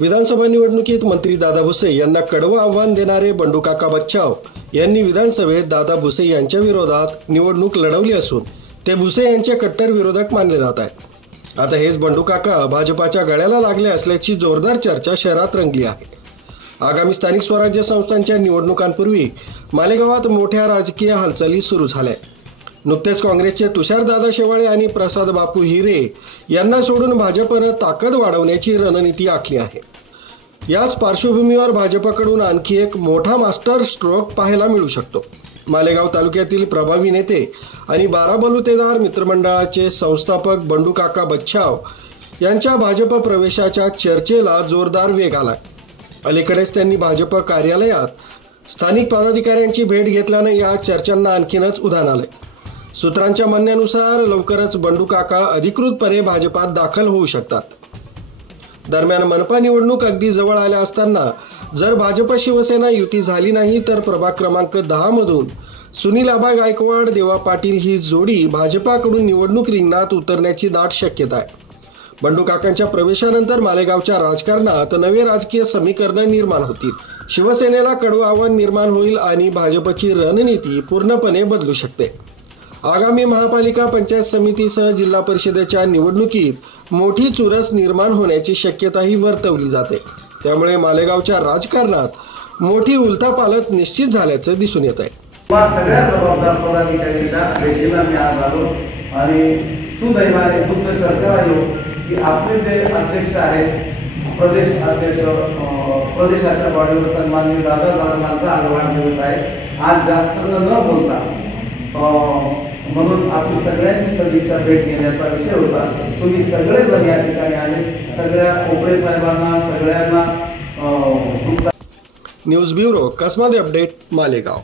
विधानसभा निवडणुकीत मंत्री दादा भुसे यांना कडवं आव्हान देणारे बंडूकाका बच्छाव यांनी विधानसभेत दादा भुसे यांच्या विरोधात निवडणूक लढवली असून ते भुसे यांचे कट्टर विरोधक मानले जात आहेत। आता हेच बंडूकाका भाजपाच्या गळ्याला लागले असल्याची जोरदार चर्चा शहरात रंगली आहे। आगामी स्थानिक स्वराज्य संस्थांच्या निवडणुकांपूर्वी मालेगावात मोठ्या राजकीय हालचाली सुरू झाल्या। नुकतेच काँग्रेसचे तुषारदादा शेवाळे आणि प्रसाद बापू हिरे यांना सोडून भाजपनं ताकद वाढवण्याची रणनीती आखली आहे। याच पार्श्वभूमीवर भाजपकडून आणखी एक मोठा मास्टर स्ट्रोक पाहायला मिळू शकतो। मालेगाव तालुक्यातील प्रभावी नेते आणि 12 बलुतेदार मित्रमंडळाचे संस्थापक बंडूकाका बच्छाव यांच्या भाजप प्रवेशाच्या चर्चेला जोरदार वेग आलाय। अलीकडेच त्यांनी भाजप कार्यालयात स्थानिक पदाधिकाऱ्यांची भेट घेतल्याने या चर्चांना आणखीनच उधाण आलंय। सूत्रांच्या म्हणण्यानुसार लवकरच बंडूकाका अधिकृतपणे भाजपात दाखल होऊ शकतात। दरम्यान मनपा निवडणूक अगदी जवळ आल्या असताना जर भाजप शिवसेना युती झाली नाही तर प्रभाग क्रमांक 10 मधून सुनील आबा गायकवाड देवा पाटील ही जोडी भाजपाकडून निवडणूक रिंगणात उतरण्याची दाट शक्यता आहे। बंडूकाकांच्या प्रवेशानंतर मालेगावच्या राजकारणात नवे राजकीय समीकरण निर्माण होतील। शिवसेनेला कडवं आव्हान निर्माण होईल आणि भाजपची रणनीती पूर्णपणे बदलू शकते। आगामी महापालिका पंचायत समितीसह जिल्हा परिषदेच्या निवडणुकीत मोठी चुरस निर्माण होण्याची शक्यताही वर्तवली जाते। त्यामुळे मालेगावच्या राजकारणात मोठी उलथापालथ निश्चित झाल्याचं दिसून येत आहे। सगळ्या जबाबदार पदाधिकाऱ्यांच्या भेटीला मी आज आलो आणि सुदैवाने खुद्द सरकार आलो की आपले जे अध्यक्ष आहेत प्रदेश अध्यक्ष प्रदेशाच्या बॉडीवर सन्माननीय दादा साहेबांचा आज वाढदिवस आहे। आज जास्त न बोलता म्हणून आपली सगळ्यांची सदिच्छा भेट घेण्याचा विषय होता। तुम्ही सगळेजण या ठिकाणी आले, सगळ्या कोपरे साहेबांना सगळ्यांना। News bureau Kasmade update Malegaon.